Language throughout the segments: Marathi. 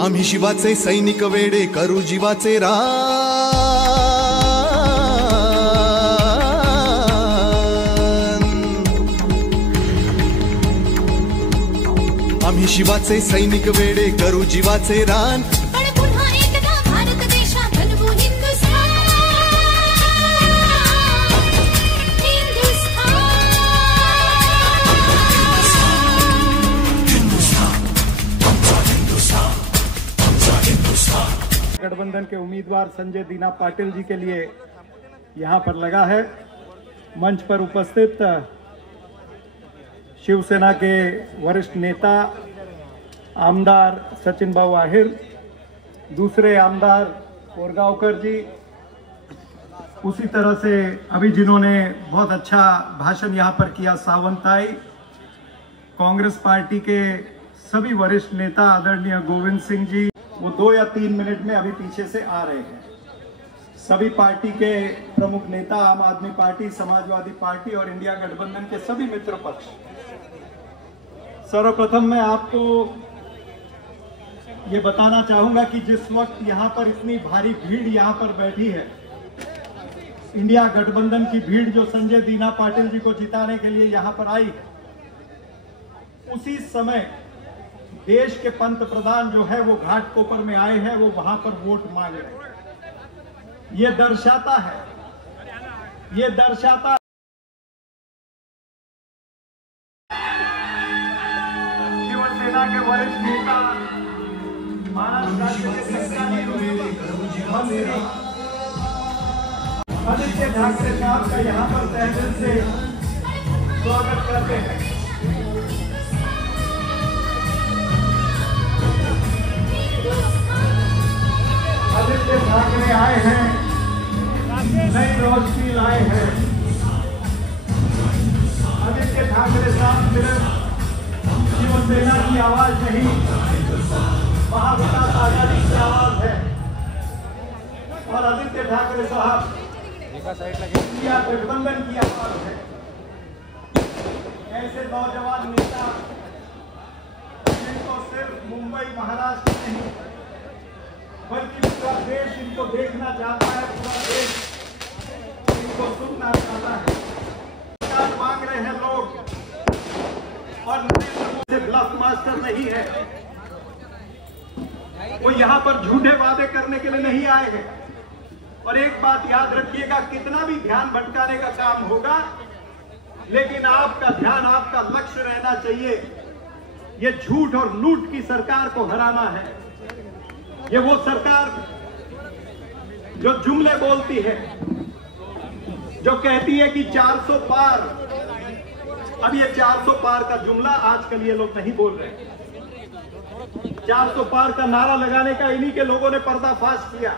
आम्ही शिवाचे सैनिक वेडे करू जीवाचे रान। आम्ही शिवाचे सैनिक वेडे करू जीवाचे रान। गठबंधन के उम्मीदवार संजय दीना पाटिल जी के लिए यहां पर लगा है। मंच पर उपस्थित शिवसेना के वरिष्ठ नेता आमदार सचिन भाऊ आहिर, दूसरे आमदार कोरगांवकर जी, उसी तरह से अभी जिन्होंने बहुत अच्छा भाषण यहां पर किया सावंताई, कांग्रेस पार्टी के सभी वरिष्ठ नेता आदरणीय गोविंद सिंह जी, वो 2 या 3 मिनट में अभी पीछे से आ रहे हैं। सभी पार्टी के प्रमुख नेता, आम आदमी पार्टी, समाजवादी पार्टी और इंडिया गठबंधन के सभी मित्र पक्ष। सर्वप्रथम मैं आपको ये बताना चाहूंगा कि जिस वक्त यहां पर इतनी भारी भीड़ यहां पर बैठी है, इंडिया गठबंधन की भीड़ जो संजय दीना पाटिल जी को जिताने के लिए यहां पर आई है, उसी समय देश के पंत प्रधान जो है वो घाटकोपर में आए हैं, वो वहां पर वोट मांग रहे हैं। ये दर्शाता शिवसेना के वरिष्ठ नेता, महाराष्ट्र राज्य के सरकारी मंत्री आदित्य ठाकरे साहब का यहाँ पर तहे दिल से स्वागत करते हैं। आदित्य ठाकरे आए हैं, नई रोशनी लाए हैं। आदित्य ठाकरे साहब सिर्फ शिवसेना की आवाज नहीं, महाविकास आघाड़ी की आवाज है। और आदित्य ठाकरे साहब इंडिया गठबंधन की आवाज है। ऐसे नौजवान नेता जिनको सिर्फ मुंबई, महाराष्ट्र नहीं बल्कि पूरा देश इनको देखना चाहता है, पूरा देश इनको सुनना चाहता है। मांग रहे हैं लोग, और नरेंद्र मोदी ब्लफ मास्टर नहीं है। वो यहाँ पर झूठे वादे करने के लिए नहीं आए हैं। और एक बात याद रखिएगा, कितना भी ध्यान भटकाने का काम होगा, लेकिन आपका ध्यान, आपका लक्ष्य रहना चाहिए, ये झूठ और लूट की सरकार को हराना है। ये वो सरकार जो जुमले बोलती है, जो कहती है कि 400 पार। अब ये 400 पार का जुमला आजकल ये लोग नहीं बोल रहे। 400 पार का नारा लगाने का इन्हीं के लोगों ने पर्दाफाश किया।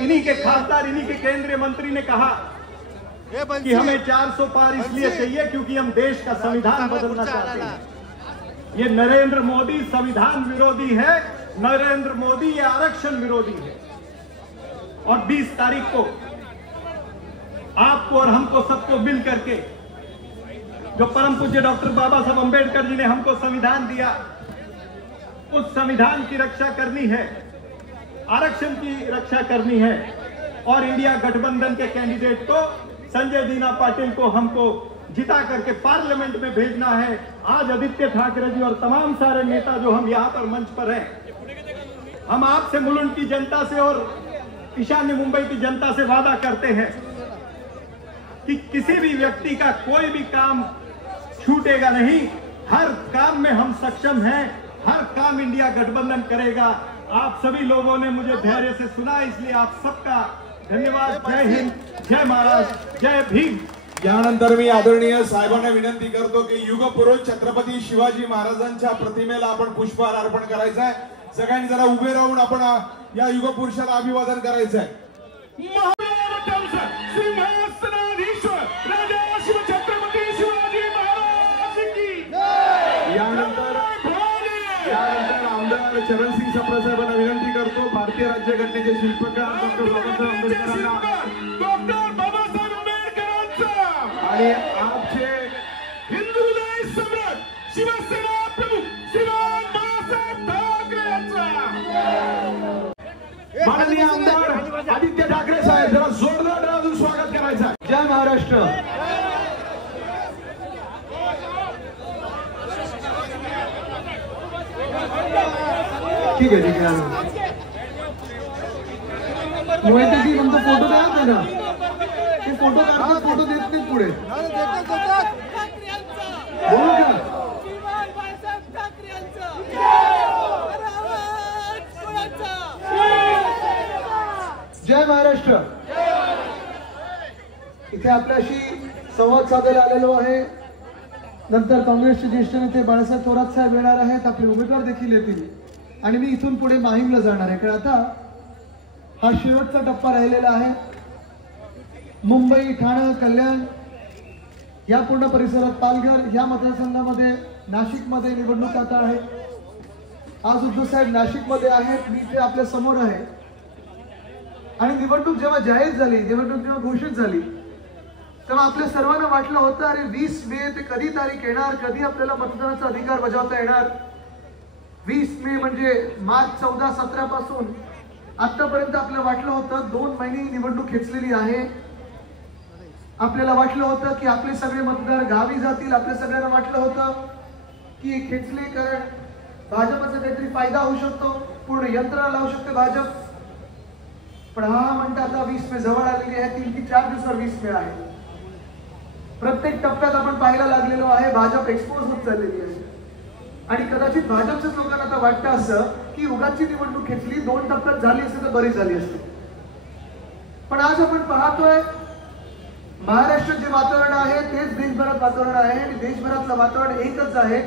इन्हीं के खासदार, इन्हीं के केंद्रीय मंत्री ने कहा कि हमें 400 पार इसलिए चाहिए क्योंकि हम देश का संविधान बदलना चाहते हैं। ये नरेंद्र मोदी संविधान विरोधी है, नरेंद्र मोदी ये आरक्षण विरोधी है। और 20 तारीख को आपको और हमको सबको मिल करके, जो परम पूज्य डॉक्टर बाबा साहब अंबेडकर जी ने हमको संविधान दिया, उस संविधान की रक्षा करनी है, आरक्षण की रक्षा करनी है। और इंडिया गठबंधन के कैंडिडेट को, संजय दीना पाटिल को हमको जिता करके पार्लियामेंट में भेजना है। आज आदित्य ठाकरे जी और तमाम सारे नेता जो हम यहाँ पर मंच पर हैं, हम आपसे, मुलुंड की जनता से और ईशान्य मुंबई की जनता से वादा करते हैं कि किसी भी व्यक्ति का कोई भी काम छूटेगा नहीं। हर काम में हम सक्षम हैं, हर काम इंडिया गठबंधन करेगा। आप सभी लोगों ने मुझे धैर्य से सुना, इसलिए आप सबका धन्यवाद। जय हिंद, जय महाराष्ट्र, जय भीम। यानंतर मी आदरणीय साहेबांना विनंती करतो की युगपुरुष छत्रपती शिवाजी महाराजांच्या प्रतिमेला आपण पुष्पहार अर्पण करायचा आहे। सगळ्यांनी जरा उभे राहून आपण या युगपुरुषाला अभिवादन करायचं आहे। यानंतर आमदार चरणसिंग सप्रे साहेबांना विनंती करतो, भारतीय राज्यघटनेचे शिल्पकार डॉक्टर बाबासाहेब आंबेडकरांना आणि आपचे हिंदू सम्राट शिवसेना प्रमुख श्रीमान बाळासाहेब ठाकरे महाराष्ट्र. ठीक आहे मोहितेजी तुमचा फोटो द्या त्यांना. ते फोटो काढतात, फोटो देत नाहीत पुढे. बोलू का? जय महाराष्ट्र. इथे आपल्याशी संवाद साधायला आलेलो आहे. नंतर काँग्रेसचे ज्येष्ठ नेते बाळासाहेब थोरात साहेब येणार आहेत, आपले उमेदवार देखील येतील आणि मी इथून पुढे माहीमला जाणार आहे. कारण आता हा शेवटचा टप्पा राहिलेला आहे. मुंबई, ठाणे, कल्याण या पूर्ण परिसरात, पालघर या मतदारसंघामध्ये, नाशिकमध्ये निवडणूक आता आहे. आज उद्धव साहेब नाशिकमध्ये आहेत, मी इथे आपल्या समोर आहे. आणि निवडणूक जेव्हा जाहीर झाली, निवडणूक जेव्हा घोषित झाली, तेव्हा आपल्या सर्वांना वाटलं होतं अरे 20 मे ते कधी तारीख येणार, कधी आपल्याला मतदानाचा अधिकार बजावता येणार. 20 मे म्हणजे मार्च 14-17 पासून आतापर्यंत आपल्याला वाटलं होतं 2 महिने निवडणूक खेचलेली आहे. आपल्याला वाटलं होतं की आपले सगळे मतदार गावी जातील. आपल्या सगळ्यांना वाटलं होतं की खेचले कारण भाजपचा काहीतरी फायदा होऊ शकतो, पूर्ण यंत्रणा लावू शकते भाजप. पण हा म्हणता आता 20 मे जवळ आलेली आहे. 3 ते 4 दिवसावर 20 मे आहे. प्रत्येक टप्प्यात आपण पाहायला लागलेलो आहे भाजप एक्सपोज होत चाललेली आहे. आणि कदाचित भाजपच्याच लोकांना आता वाटतं असं की उगाची निवडणूक घेतली, 2 टप्प्यात झाली असते तर बरी झाली असते. पण आज आपण पाहतोय महाराष्ट्रात जे वातावरण आहे तेच देशभरात वातावरण आहे. आणि देशभरातलं वातावरण एकच आहे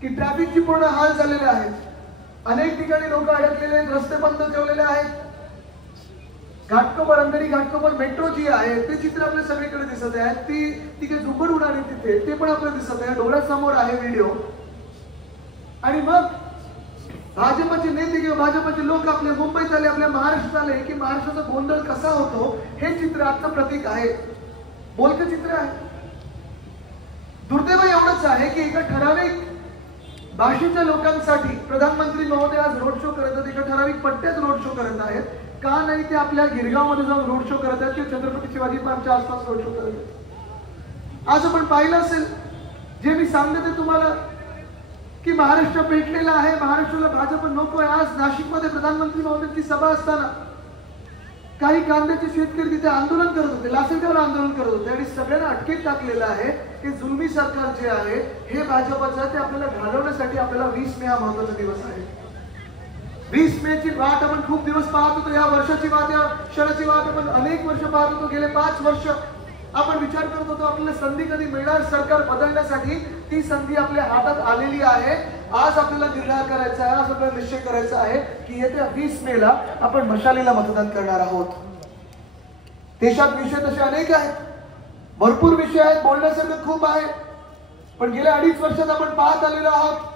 की ट्रॅफिकची पूर्ण हाल झालेले आहेत. अनेक ठिकाणी लोक अडकलेले आहेत, रस्ते बंद ठेवलेले आहेत. घाटकोपर, अंधेरी घाटकोपर मेट्रो जी आहे ते चित्र आपल्या सगळीकडे दिसत आहे. ती काही झुंबड उडाली तिथे, ते पण आपल्याला दिसत आहे. डोळ्यासमोर आहे व्हिडिओ. आणि मग भाजपचे नेते किंवा भाजपचे लोक आपल्या मुंबईत आले, आपल्या महाराष्ट्रात आले की महाराष्ट्राचा गोंधळ कसा होतो हे चित्र आजचं प्रतीक आहे, बोलकं चित्र आहे. दुर्दैव एवढंच आहे की एका ठराविक भाषेच्या लोकांसाठी प्रधानमंत्री महोदय आज रोड शो करत आहेत. एका ठराविक पट्ट्यात रोड शो करत आहेत. का नाही ते आपल्या गिरगाव मध्ये जाऊन रोड शो करत आहेत किंवा छत्रपती शिवाजी पार्कच्या आसपास रोड शो करत आहेत. आज आपण पाहिलं असेल, जे मी सांगते तुम्हाला की महाराष्ट्र पेटलेला आहे, महाराष्ट्राला भाजप नको आहे. आज नाशिकमध्ये प्रधानमंत्री महोदयांची सभा असताना काही कांद्याचे शेतकरी तिथे आंदोलन करत होते, लासेलगावला आंदोलन करत होते आणि सगळ्यांना अटकेत टाकलेलं आहे की जुलमी सरकार जे आहे हे भाजपचं, ते आपल्याला घालवण्यासाठी आपल्याला 20 मे हा महत्वाचा दिवस आहे. 20 मे ची वाट आपण खूप दिवस पाहत होतो. या वर्षाची वाट, या क्षणाची वाट आपण अनेक वर्ष पाहत होतो. गेले 5 वर्ष आपण विचार करत होतो आपल्याला संधी कधी मिळणार सरकार बदलण्यासाठी. ती संधी आपल्या हातात आलेली आहे. आज आपल्याला निर्णय करायचा आहे, आज आपल्याला निश्चय करायचा आहे की येत्या 20 मेला आपण मशालीला मतदान करणार आहोत. देशात विषय तसे अनेक आहेत, भरपूर विषय आहेत, बोलण्यासारखं खूप आहे. पण गेल्या 2.5 वर्षात आपण पाहत आलेलो आहोत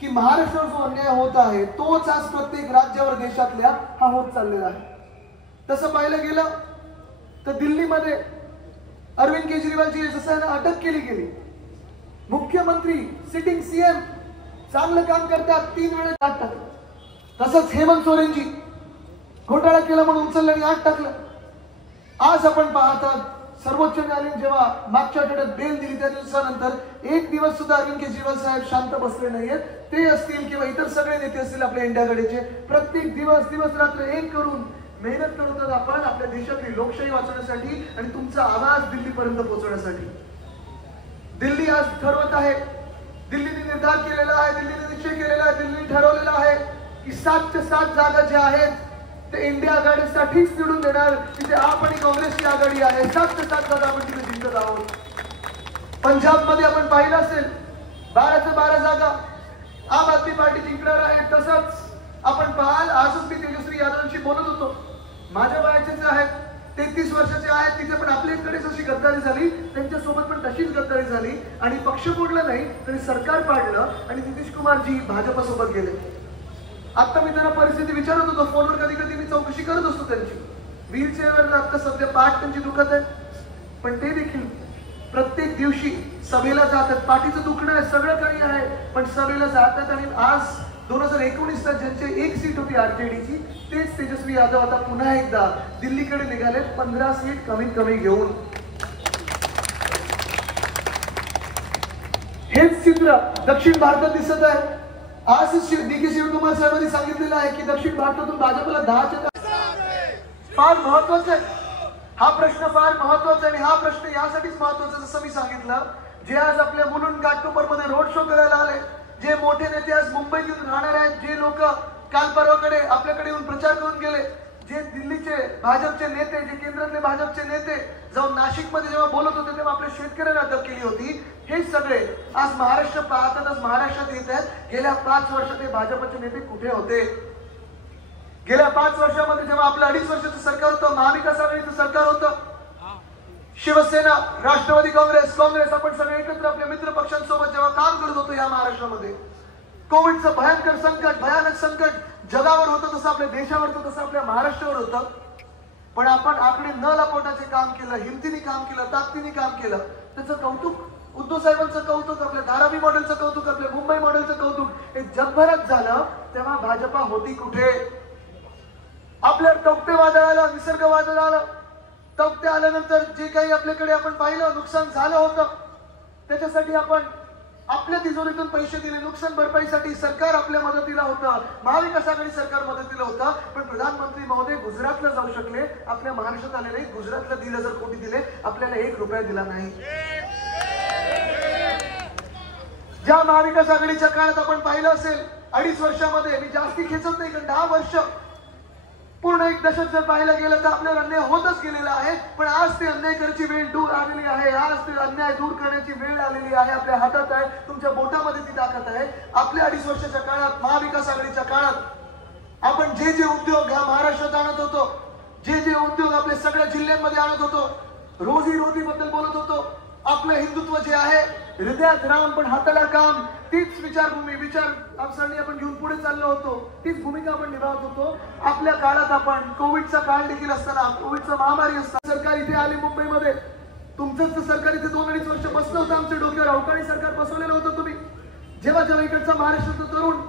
की महाराष्ट्रावर जो अन्याय होत आहे तोच आज प्रत्येक राज्यावर देशातल्या हा होत चाललेला आहे. तसं पाहिलं गेलं तर दिल्लीमध्ये अरविंद केजरीवालची जसं अटक केली गेली, मुख्यमंत्री सिटिंग सीएम चांगलं काम करतात, 3 वेळा 8 टाकलं. तसंच हेमंत सोरेनजी घोटाळा केला म्हणून उचललं आणि 8 टाकलं. आज आपण पाहतात सर्वोच्च न्यायालयाने जेव्हा मागच्या आठवड्यात बेल दिली त्या दिवसानंतर 1 दिवस सुद्धा अरविंद केजरीवाल साहेब शांत बसले नाहीयेत. ते असतील किंवा इतर सगळे नेते असतील आपल्या इंडिया आघाडीचे, प्रत्येक दिवस रात्र एक करून मेहनत करत आपण आपल्या देशातली लोकशाही वाचवण्यासाठी आणि तुमचा आवाज दिल्लीपर्यंत पोहोचवण्यासाठी. दिल्ली आज ठरवत आहे, दिल्लीने निर्धार केलेला आहे, दिल्लीने निश्चय केलेला आहे, दिल्लीने ठरवलेला आहे की 7 च्या 7 जागा ज्या आहेत ते इंडिया आघाडीसाठीच निवडून देणार. तिथे आप आणि काँग्रेसची आघाडी आहे. 7 च्या 7 जागा आपण तिथे जिंकत आहोत. पंजाब मध्ये आपण पाहिलं असेल 12 च्या 12 जागा आम आदमी पार्टी जिंकणार आहे. तसंच आपण पाहाल, आजच मी तेजस्वी यादवांशी बोलत होतो, माझ्या वयाचेच आहेत, 33 वर्षाचे आहेत. तिथे पण आपल्याकडेच अशी गद्दारी झाली, त्यांच्यासोबत पण तशीच गद्दारी झाली आणि पक्ष फोडलं नाही तरी सरकार पाडलं आणि नितीश कुमारजी भाजपसोबत गेले. आता मी त्यांना परिस्थिती विचारत होतो फोनवर, कधी कधी मी चौकशी करत असतो त्यांची. व्हीलचेअरवर आता सध्या पाठ त्यांची दुखत आहे, पण ते देखील प्रत्येक दिवशी सभेला जातात. पाठीचं दुखणं आहे, सगळं काही आहे, पण सभेला जातात. आणि आज 2019 ज्यांची 1 सीट होती आरजेडीची, तेच तेजस्वी यादव आता पुन्हा एकदा दिल्लीकडे निघाले 15 सीट कमीत कमी घेऊन. हेच चित्र दक्षिण भारतात दिसत आहे. आज डी.के. शिवकुमार साहेबांनी सांगितलेलं आहे की दक्षिण भारतातून भाजपला 10 फार महत्वाचा आहे. हा प्रश्न फार महत्वाचा आणि हा प्रश्न यासाठीच महत्वाचा, जसं मी सांगितलं, जे आज आपल्या मुलुंड घाटकोपरमध्ये रोड शो करायला आले, जे मोठे नेते आज मुंबईत येऊन राहणार आहेत, जे लोक काल परवाकडे आपल्याकडे येऊन प्रचार करून गेले, जे दिल्लीचे भाजपचे नेते, जे केंद्रातले भाजपचे नेते जाऊन नाशिकमध्ये जेव्हा बोलत होते तेव्हा आपल्या शेतकऱ्यांना अटक केली होती, हे सगळे आज महाराष्ट्र पाहतात, आज महाराष्ट्रात येत आहेत. गेल्या 5 वर्षात हे भाजपचे नेते कुठे होते? गेल्या 5 वर्षामध्ये जेव्हा आपलं 2.5 वर्षाचं सरकार होतं, महाविकास आघाडीचं सरकार होतं, शिवसेना, राष्ट्रवादी काँग्रेस आपण सगळे एकत्र आपल्या मित्र पक्षांसोबत जेव्हा काम करत होतो या महाराष्ट्रामध्ये, कोविडचं भयंकर संकट, भयानक संकट जगावर होतं, तसं आपल्या देशावर होतं, तसं आपल्या महाराष्ट्रावर होतं. पण आपण आकडे न लपवण्याचे काम केलं, हिमतीने काम केलं, ताकदीने काम केलं. त्याचं कौतुक, उद्धव साहेबांचं कौतुक, आपल्या धारावी मॉडेलचं कौतुक, आपल्या मुंबई मॉडेलचं कौतुक हे जगभरात झालं. तेव्हा भाजपा होती कुठे? आपल्या तौक्ते वादळ आलं, निसर्ग वादळ आलं, तौक्ते आल्यानंतर जे काही आपल्याकडे आपण पाहिलं नुकसान झालं होतं, त्याच्यासाठी आपण आपल्या तिजोरीतून पैसे दिले. नुकसान भरपाईसाठी सरकार आपल्या मदतीला होतं, महाविकास आघाडी सरकार मदतीला होतं. पण प्रधानमंत्री महोदय गुजरातला जाऊ शकले, आपल्या महाराष्ट्रात आलेले गुजरातला 1,000 कोटी दिले, आपल्याला 1 रुपया दिला नाही. ज्या महाविकास आघाडीच्या काळात आपण पाहिलं असेल 2.5 वर्षामध्ये, मी जास्ती खेचत नाही कारण 10 वर्ष पूर्ण 1 दशक जर पाहायला गेलं तर आपल्याला अन्याय होतच गेलेला आहे. पण आज ते अन्याय करायची वेळ दूर आलेली आहे. आज ते अन्याय दूर करण्याची वेळ आलेली आहे, आपल्या हातात आहे, तुमच्या बोटामध्ये ती ताकद आहे. आपल्या 2.5 वर्षाच्या काळात, महाविकास आघाडीच्या काळात आपण जे जे उद्योग ह्या महाराष्ट्रात आणत होतो, जे जे उद्योग आपल्या सगळ्या जिल्ह्यांमध्ये आणत होतो, रोजी बद्दल बोलत होतो, आपलं हिंदुत्व जे आहे हृदयात राम पण हाताला काम, तीच विचारभूमी, विचारसरणी आपण घेऊन पुढे चाललो होतो, तीच भूमिका आपण निभावत होतो. आपल्या काळात आपण कोविडचा काळ देखील असताना, कोविडचा महामारी असताना सरकार इथे आली मुंबईमध्ये, तुमचंच सरकार इथे 2-2.5 वर्ष बसलं होतं आमच्या डोक्यावर, अवकाळी सरकार बसवलेलं होतं तुम्ही. जेव्हा इकडचा महाराष्ट्राचा तरुण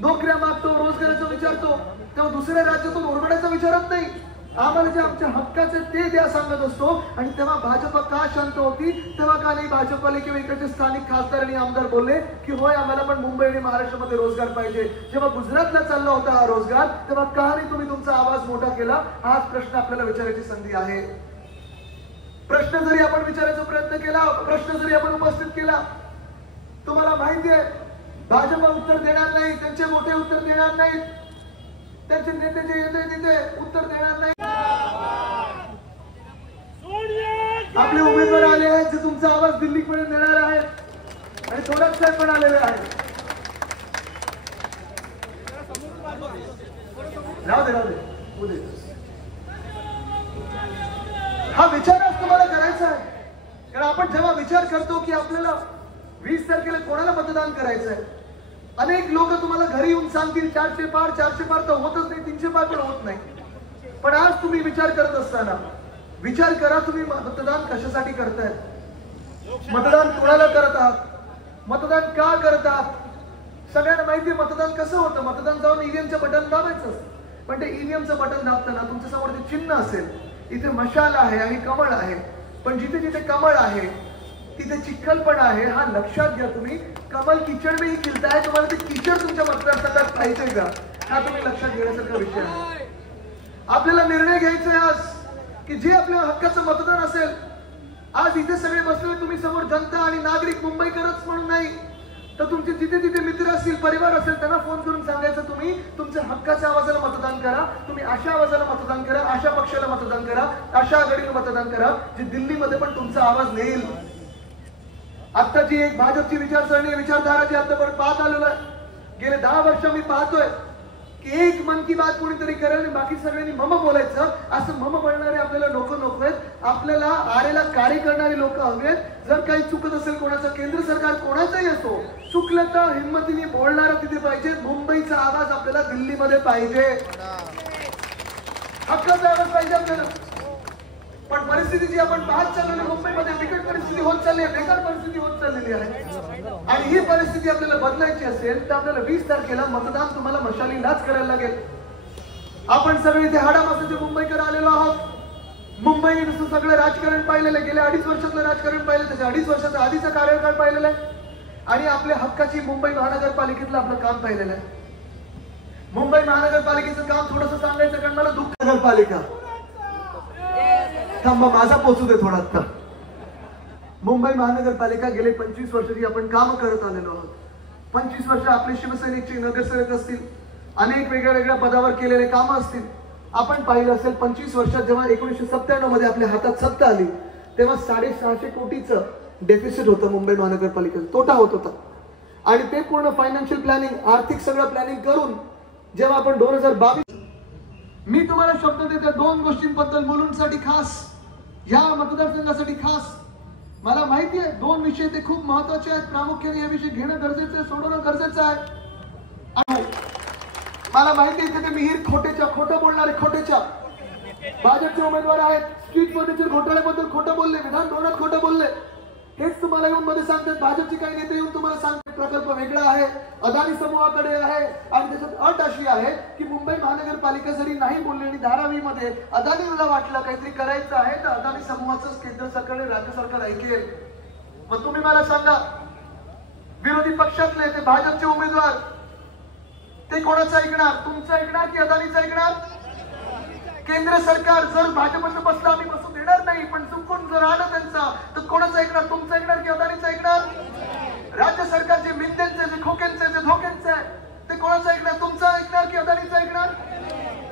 नोकऱ्या मागतो, रोजगाराचा विचारतो, तेव्हा दुसऱ्या राज्यातून ओरबडायचा विचारत नाही. आम्हाला जे आमच्या हक्काचे ते द्या सांगत असतो. आणि तेव्हा भाजप का शांत होती? तेव्हा का नाही भाजपवाले किंवा इकडचे स्थानिक खासदार आणि आमदार बोलले की होय आम्हाला पण मुंबई आणि महाराष्ट्रामध्ये रोजगार पाहिजे. जेव्हा गुजरातला चालला होता हा रोजगार, तेव्हा का नाही तुम्ही तुमचा आवाज मोठा केला? हाच प्रश्न आपल्याला विचारायची संधी आहे. प्रश्न जरी आपण विचारायचा प्रयत्न केला, प्रश्न जरी आपण उपस्थित केला, तुम्हाला माहिती आहे भाजप उत्तर देणार नाही, त्यांचे मोठे उत्तर देणार नाहीत, त्यांचे नेते जे येते तिथे उत्तर देणार नाही. आपले उमेदवार आले आहेत जे तुमचा आवाज दिल्लीकडे देणार आहेत आणि थोरात साहेब पण आलेले आहेत. राहू दे हा विचार आज तुम्हाला करायचा आहे. कारण आपण जेव्हा विचार करतो की आपल्याला 20 तारखेला कोणाला मतदान करायचं आहे, अनेक लोक तुम्हाला घरी येऊन सांगतील 400 पार तर होतच नाही, 300 पार पण होत नाही. पण आज तुम्ही विचार करत असताना विचार करा, तुम्ही मतदान कशासाठी करताय, मतदान कोणाला करत आहात, मतदान का करत आहात. सगळ्यांना माहिती आहे मतदान कसं होतं. मतदान जाऊन ईव्हीएमचं बटन दाबायचं, पण ते ईव्हीएमचं बटन दाबताना तुमच्या समोर ते चिन्ह असेल, इथे मशाल आहे आणि कमळ आहे, पण जिथे जिथे कमळ आहे तिथे चिखल पण आहे. हा लक्षात घ्या. तुम्ही कमल किचड में खिलता है, तुम्हाला ते किचड तुमच्या मतदारसंघात पाहिजे का, हा तुम्ही लक्षात घेण्यासारखा विषय आहे. आपल्याला निर्णय घ्यायचा आहे आज की जे आपल्या हक्काचं मतदान असेल. आज इथे सगळे बसले तुम्ही समोर, जनता आणि नागरिक, मुंबईकरच म्हणून नाही तर तुमचे जिथे जिथे मित्र असतील, परिवार असेल, त्यांना फोन करून सांगायचं तुम्ही तुमच्या हक्काच्या आवाजाला मतदान करा, तुम्ही अशा आवाजाला मतदान करा, अशा पक्षाला मतदान करा, अशा आघाडीला मतदान करा जे दिल्लीमध्ये पण तुमचा आवाज नेईल. आत्ताची एक भाजपची विचारसरणी, विचारधारा जी आतापर्यंत पाहत आलेलो आहे, गेले 10 वर्ष मी पाहतोय की एक मन की बात कोणीतरी करेल आणि बाकी सगळ्यांनी मम बोलायचं. असं मम बोलणारे आपल्याला लोक नको आहेत. आपल्याला आरेला काळे करणारे लोक हवेत. जर काही चुकत असेल कोणाचं, केंद्र सरकार कोणाचंही असो, चुकलं तर हिंमतीने बोलणारा तिथे पाहिजे. मुंबईचा आवाज आपल्याला दिल्लीमध्ये पाहिजे, हक्काचा आवाज पाहिजे आपल्याला. पण परिस्थिती जी आपण पाहत चाललेली मुंबईमध्ये बिकट परिस्थिती होत चालली आहे, बेकार परिस्थिती होत चाललेली आहे. आणि ही परिस्थिती आपल्याला बदलायची असेल तर आपल्याला 20 तारखेला मतदान तुम्हाला मशालीलाच करायला लागेल. आपण सगळे इथे हाडामासाचे मुंबईकर आलेलो आहोत. मुंबईने नुसतं सगळं राजकारण पाहिलेलं आहे, गेल्या 2.5 वर्षातलं राजकारण पाहिलं, त्याच्या 2.5 वर्षाचा आधीचा कार्यकाळ पाहिलेला आहे आणि आपल्या हक्काची मुंबई महानगरपालिकेतलं आपलं काम पाहिलेलं आहे. मुंबई महानगरपालिकेचं काम थोडंसं सांगायचं कारण मला दुःख. नगरपालिका थांबा, माझा पोचू दे थोडा. आता मुंबई महानगरपालिका गेले 25 वर्षाची आपण काम करत आलेलो आहोत. 25 वर्ष आपले शिवसैनिकचे नगरसेवक असतील, अनेक वेगळ्या पदावर केलेले कामं असतील. आपण पाहिलं असेल 25 वर्षात जेव्हा 1997 मध्ये आपल्या हातात सत्ता आली तेव्हा 650 कोटीचं डेफिसिट होतं मुंबई महानगरपालिकेचं, तोटा होत होता. आणि ते पूर्ण फायनान्शियल प्लॅनिंग, आर्थिक सगळं प्लॅनिंग करून जेव्हा आपण 2022, मी तुम्हाला शब्द देतो 2 गोष्टींबद्दल मुलुंडसाठी खास, या मतदारसंघासाठी खास. मला माहिती आहे 2 विषय ते खूप महत्वाचे आहेत, प्रामुख्याने हे विषय घेणं गरजेचं आहे, सोडवणं गरजेचं आहे. मला माहिती आहे ते मिहीर खोटं बोलणारे खोटेच्या भाजपचे उमेदवार आहेत. स्ट्रीट फर्निचर घोटाळ्याबद्दल खोटं बोलले, विधान भवनात खोटं बोलले. हेच तुम्हाला येऊन मध्ये सांगतात. भाजपचे काही नेते येऊन तुम्हाला सांगतात प्रकल्प वेगळा आहे, अदानी समूहाकडे आहे आणि त्याच्यात अट अशी आहे की मुंबई महानगरपालिका जरी नाही बोलली आणि धारावीमध्ये अदानीला वाटलं काहीतरी करायचं आहे तर अदानी समूहाचं केंद्र सरकार आणि राज्य सरकार ऐकेल. मग तुम्ही मला सांगा, विरोधी पक्षातले ते भाजपचे उमेदवार ते कोणाचं ऐकणार? तुमचं ऐकणार की अदानीचं ऐकणार? केंद्र सरकार जर भाजपचं बसलं आम्ही बसू देणार नाही, पण चुकून जर आलं त्यांचा तर कोणाचं ऐकणार? तुमचं ऐकणार की अदानीचं ऐकणार? राज्य सरकार जे मिथ्यांचे, जे खोक्यांचे, जे धोक्यांचे ते कोणाचं ऐकणार? तुमचं ऐकणार की अदानीचं ऐकणार?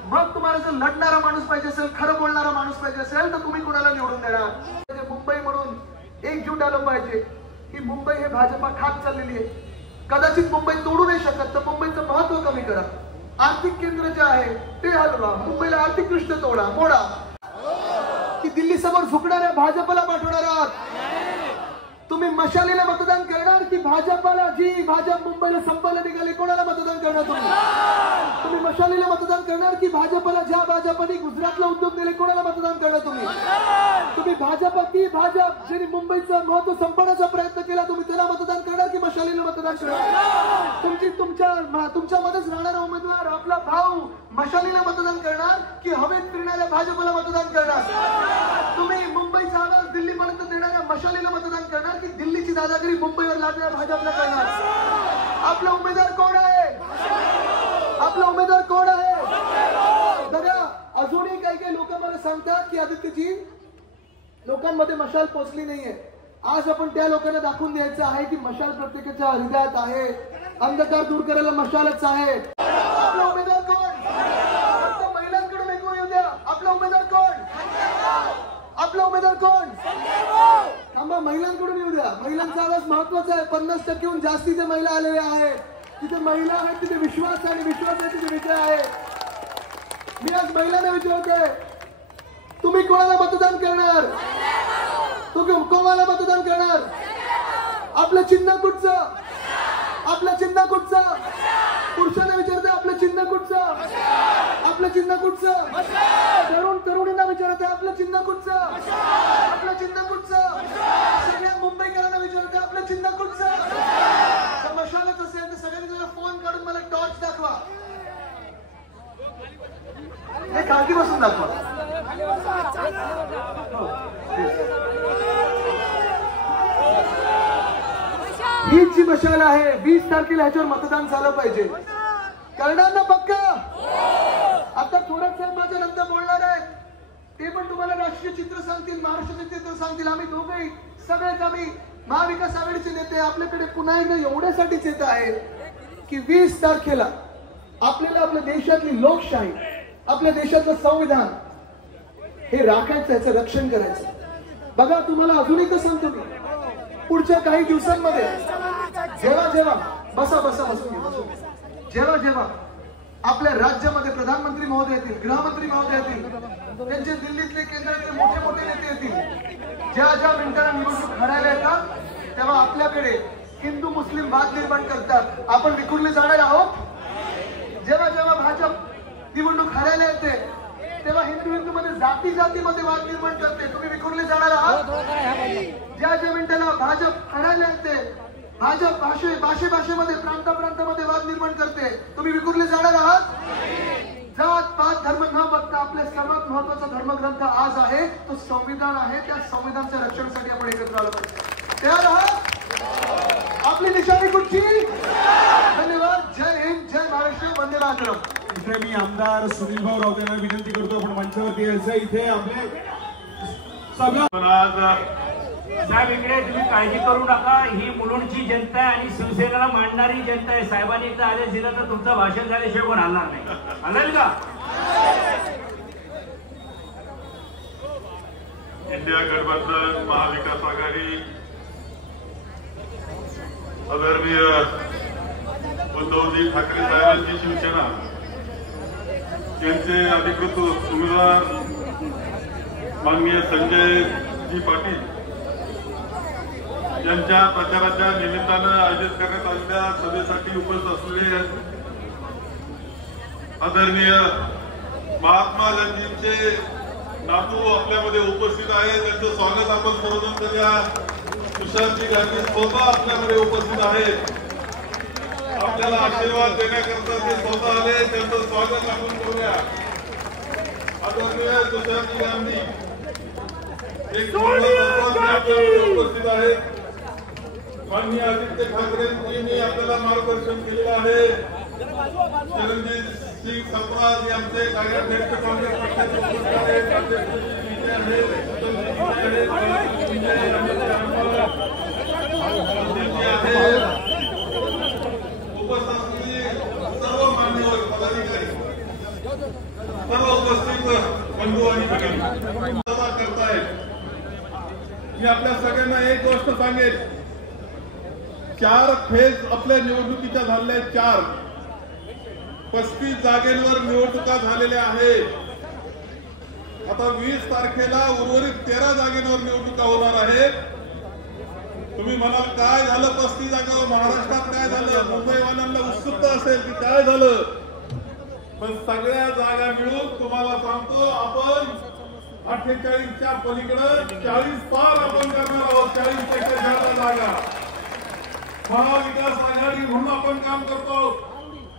मग तुम्हाला जर लढणारा माणूस पाहिजे असेल, खरं बोलणारा माणूस पाहिजे असेल तर तुम्ही कोणाला निवडून देणार? मुंबई म्हणून एकजूट आलं पाहिजे की मुंबई हे भाजपा खात चाललेली आहे. कदाचित मुंबई तोडू नाही शकत तर मुंबईचं महत्व कमी करा. आर्थिक केंद्र जे आहे ते हलवा, मुंबईला आर्थिक दृष्ट्या तोडा, मोडा. की दिल्ली समोर झुकणाऱ्या भाजपला पाठवणार आहात? तुम्ही मशालीला मतदान करणार की भाजपला? जी भाजप मुंबईला संपायला निघाली कोणाला मतदान करणार तुम्ही? तुम्ही मशालीला मतदान करणार की भाजपला? ज्या भाजपने गुजरातला उद्योग दिले कोणाला मतदान करणार तुम्ही? तुम्ही भाजप की भाजप ज्यांनी मुंबईचं महत्व संपवण्याचा प्रयत्न केला तुम्ही त्याला मतदान करणार की मशालीला मतदान करणार? तुमच्यामध्येच राहणारा उमेदवार आपला भाऊ मशालीला मतदान करणार की हवेत फिरणाऱ्या भाजपला मतदान करणार? तुम्ही मुंबईचा आवाज दिल्लीपर्यंत देणाऱ्या मशालीला मतदान करणार की दिल्लीची दादागिरी मुंबईवर लादणाऱ्या भाजपला करणार? आपला उमेदवार कोण आहे? आपला उमेदवार कोण आहे? बघा, अजूनही काही लोक मला सांगतात की आदित्यजी लोकांमध्ये मशाल पोचली नाहीये. आज आपण त्या लोकांना दाखवून द्यायचं आहे की मशाल प्रत्येकाच्या हृदयात आहे, अंधकार दूर करायला मशालच आहे. आपला उमेदवार कोण? फक्त महिलांकडून ऐकून येऊ द्या. आपला उमेदवार कोण? आपला उमेदवार कोण? थांबा, महिलांकडून येऊ द्या. महिलांचा आवाज महत्वाचा आहे. 50%हून जास्ती ते महिला आलेल्या आहेत. तिथे महिला आहेत, तिथे विश्वास आहे आणि विश्वास आहे तिथे विजय आहे. मी आज महिलांना विचारतोय तुम्ही कोणाला मतदान करणार? तुम्ही कोणाला मतदान करणार? आपलं चिन्ह कुठचं? आपलं चिन्ह कुठचं? पुरुषांना विचारतोय आपलं चिन्ह कुठचं? आपलं चिन्ह कुठचं? तरुणींना विचारतोय आपलं चिन्ह कुठचं? आपलं चिन्ह कुठचं? सगळ्या मुंबईकरांना विचारतोय आपलं चिन्ह कुठचं? मशालच असेल तर सगळ्यांनी जरा फोन काढून मला टॉर्च दाखवा. हे खालती बसून दाखवा. हीच जी मशाल आहे 20 तारखेला ह्याच्यावर मतदान झालं पाहिजे. करणार ना पक्का? आता थोरात साहेब माझ्या नंतर बोलणार आहेत, ते पण तुम्हाला राष्ट्रीय चित्र सांगतील, महाराष्ट्राचे चित्र सांगतील. आम्ही दोघेही सगळेच आम्ही महाविकास आघाडीचे नेते आपल्याकडे पुन्हा एकदा एवढ्यासाठीच येत आहे की 20 तारखेला आपल्याला आपल्या देशातली लोकशाही, आपल्या देशातलं संविधान हे राखायचं, याचं रक्षण करायचं. बघा, तुम्हाला अजून एकदा सांगतो मी, पुढच्या काही दिवसांमध्ये जेव्हा जेव्हा आपल्या राज्यामध्ये प्रधानमंत्री महोदय येतील, गृहमंत्री महोदय येतील, त्यांचे दिल्लीतले केंद्रातले मोठे नेते येतील, ज्या मिनिटांना निवडणूक हरायला येतात तेव्हा आपल्याकडे हिंदू मुस्लिम वाद निर्माण करतात. आपण विखुरले जाणार आहोत. जेव्हा भाजप निवडणूक हरायला येते तेव्हा हिंदू मध्ये जातीमध्ये वाद निर्माण करते. तुम्ही विखुरले जाणार आहात. ज्या मिनिटाला भाजप हरायला येते, भाजप भाषेमध्ये प्रांतामध्ये वाद निर्माण करते, तुम्ही विखुरले जाणार आहात. जात पात धर्म न बघता आपले सर्वात महत्वाचा धर्मग्रंथ आज आहे तो संविधान आहे. त्या संविधानाच्या रक्षणासाठी आपण एकत्र आलो पाहिजे. तयार आहात? आपली निशाणी कुठची? धन्यवाद. जय हिंद, जय महाराष्ट्र, वंदे मातरम. इथे मी आमदार सुनील भाऊ राऊत यांना विनंती करतो आपण मंचावरती यायचं. इथे आपले साहेब इकडे तुम्ही काळजी करू नका. ही मुलुंडची जनता आहे आणि शिवसेनेला मांडणारी जनता आहे. साहेबांनी एकदा आदेश दिला तर तुमचं भाषण झाल्याशिवाय कोण हलणार नाही. हलेल का? इंडिया गठबंधन, महाविकास आघाडी, आदरणीय उद्धवजी ठाकरे साहेबांची शिवसेना यांचे अधिकृत उमेदवार माननीय संजयजी पाटील यांच्या प्रचाराच्या निमित्तानं आयोजित करण्यात आलेल्या सभेसाठी उपस्थित असलेले आदरणीय महात्मा गांधींचे नातू आपल्यामध्ये उपस्थित आहे. त्यांचं स्वागत आपण सर्वजण करूया. तुषारजी गांधी स्वतः आपल्यामध्ये उपस्थित आहेत. आपल्याला आशीर्वाद देण्याकरता ते स्वतः आले. त्यांचं स्वागत आपण करूया. आदरणीय तुषारजी गांधी एक उपस्थित आहेत. माननीय आदित्य ठाकरेंनी आपल्याला मार्गदर्शन केलेलं आहे. चिरंजीव सिंग सप्राज हे आमचे कार्याध्यक्ष काँग्रेस पक्षाचे उपस्थित आहेत. सर्व मान्यवर पदाधिकारी, सर्व उपस्थित बंधू आणि भगिनी करतायत. मी आपल्या सगळ्यांना एक गोष्ट सांगेन. 4 फेज आपल्या निवडणुकीच्या झालेल्या 4 35 जागेंवर निवडणुका झालेल्या आहेत. आता 20 तारखेला उर्वरित 13 जागेंवर निवडणुका होणार आहेत. तुम्ही म्हणाल काय झालं 35 जागा महाराष्ट्रात काय झालं? मुंबईवाल्यांना उत्सुकता असेल की काय झालं, पण सगळ्या जागा मिळून तुम्हाला सांगतो आपण 48च्या पलीकडे 40 पार आपण करणार आहोत. 40 पेक्षा जास्त जागा महाविकास आघाडी म्हणून आपण काम करतो.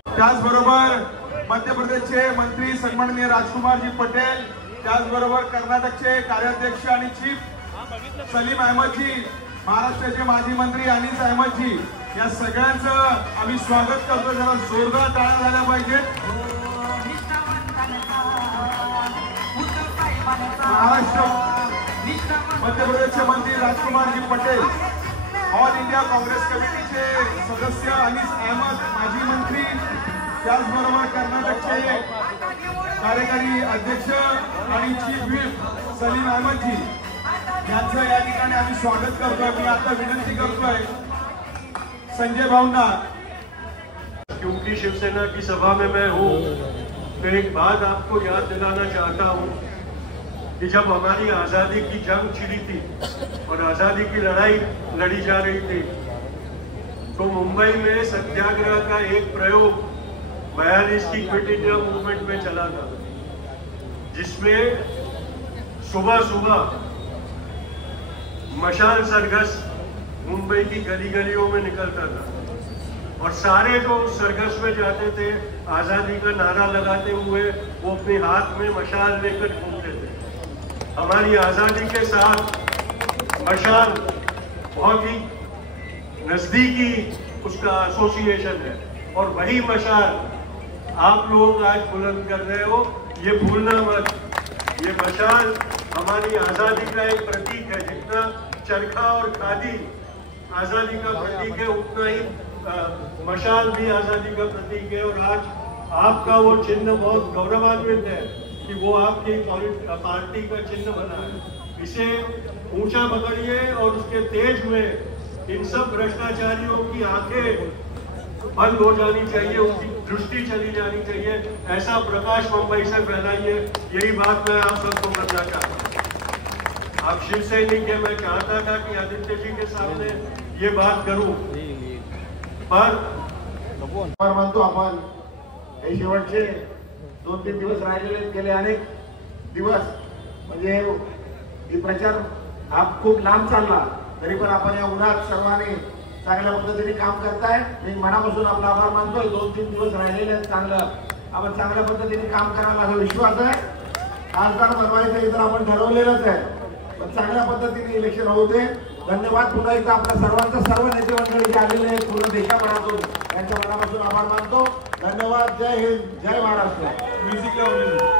त्याचबरोबर मध्य प्रदेशचे मंत्री सन्माननीय राजकुमारजी पटेल, त्याचबरोबर कर्नाटकचे कार्याध्यक्ष आणि चीफ सलीम अहमदजी, महाराष्ट्राचे माजी मंत्री अनीस अहमदजी, या सगळ्यांचं आम्ही स्वागत करतो. जरा जोरदार टाळ्या झाल्या पाहिजेत. महाराष्ट्र मध्य प्रदेशचे मंत्री राजकुमारजी पटेल, ऑल इंडिया काँग्रेस कमिटीचे सदस्य अनीस अहमद माजी मंत्री, त्याचबरोबर कर्नाटकचे कार्यकारी अध्यक्ष आणि चीफ व्हीप सलीम अहमदजी यांचं या ठिकाणी आम्ही स्वागत करतोय. मी आता विनंती करतोय संजय भाऊंना. क्योंकि शिवसेना की सभा में मैं हूँ तो एक बात आपको याद दिलाना चाहता हूँ कि जब हमारी आज़ादी की जंग छिड़ी थी और आज़ादी की लड़ाई लड़ी जा रही थी तो मुंबई में सत्याग्रह का एक प्रयोग 42 की क्विट इंडिया मूवमेंट में चला था, जिसमें सुबह सुबह मशाल सरघस मुंबई की गली गलियों में निकलता था और सारे जो सरघस में जाते थे आज़ादी का नारा लगाते हुए वो अपने हाथ में मशाल लेकर घूमते थे. हमारी आज़ादी के साथ मशाल बहुत ही नज़दीकी उसका एसोसिएशन है और वही मशाल आप लोग आज बुलंद कर रहे हो. ये भूलना मत. ये मशाल हमारी आज़ादी का एक प्रतीक है. जितना चरखा और खादी आज़ादी का प्रतीक है उतना ही मशाल भी आज़ादी का प्रतीक है. और आज आपका वो चिन्ह बहुत गौरवान्वित है कि वो आपकी पार्टी का चिन्ह बना है. इसे ऊंचा पकड़िए और उसके तेज में इन सब भ्रष्टाचारियों की आंखें बंद हो जानी चाहिए, उनकी दृष्टि चली जानी चाहिए. ऐसा प्रकाश मुंबई से फैलाइए. यही बात मैं आप सबको करना चाहता हूँ. आप शिवसैनिक है, मैं चाहता था कि आदित्य जी के सामने ये बात करूं, पर म्हणतो आपण हे शेवटचे 2-3 दिवस राहिलेले, गेले अनेक दिवस म्हणजे ही प्रचार हा खूप लांब चालला, तरी पण आपण या उन्हात सर्वांनी चांगल्या पद्धतीने काम करताय. मी मनापासून आपला आभार मानतोय. 2-3 दिवस राहिलेले आहेत. चांगलं आपण चांगल्या पद्धतीने काम करायला असा विश्वास आहे. खासदार बनवायचं हे तर आपण ठरवलेलंच आहे, पण चांगल्या पद्धतीने इलेक्शन होऊ दे. धन्यवाद. पुन्हा एकदा आपल्या सर्वांच्या सर्व नेते मंडळी जे आलेले आहेत पूर्ण देशाभरातून त्यांच्या मनापासून आभार मानतो. धन्यवाद. जय हिंद, जय महाराष्ट्र. म्युझिक लावून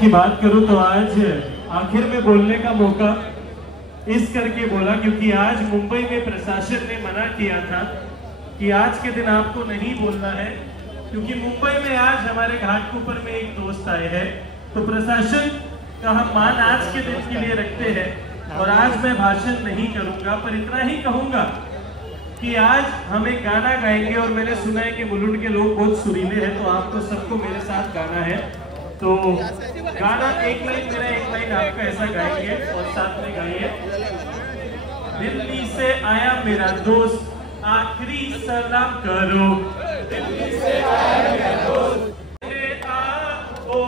की बात करूं तो आज आखिर में बोलने का मौका इस करके बोला क्योंकि आज मुंबई में प्रशासन ने मना किया था कि आज के दिन आपको नहीं बोलना है, क्योंकि मुंबई में आज हमारे घाटकोपर में एक दोस्त आए हैं, तो प्रशासन का हम मान आज के दिन के लिए रखते हैं और आज मैं भाषण नहीं करूंगा, पर इतना ही कहूंगा कि आज हम एक गाना गाएंगे और मैंने सुना है कि मुलुंड के लोग बहुत सुरीले हैं, तो आपको सबको मेरे साथ गाना है. तो गाना एक लाइन मेरा एक लाइन आपका ऐसा गाएंगे और साथ में गाइए. दिल्ली से आया मेरा दोस्त, आखिरी सलाम करो. दिल्ली से आया मेरा दोस्त, आओ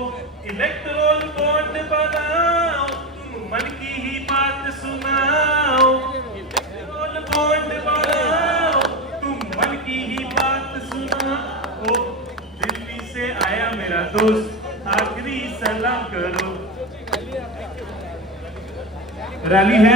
इलेक्ट्रोल बॉन्ड बनाओ, तुम मन की ही बात सुनाओ. इलेक्ट्रोल बॉन्ड बनाओ, तुम मन की ही बात सुनाओ. दिल्ली से आया मेरा दोस्त, आखिरी सलाम करो. रैली है.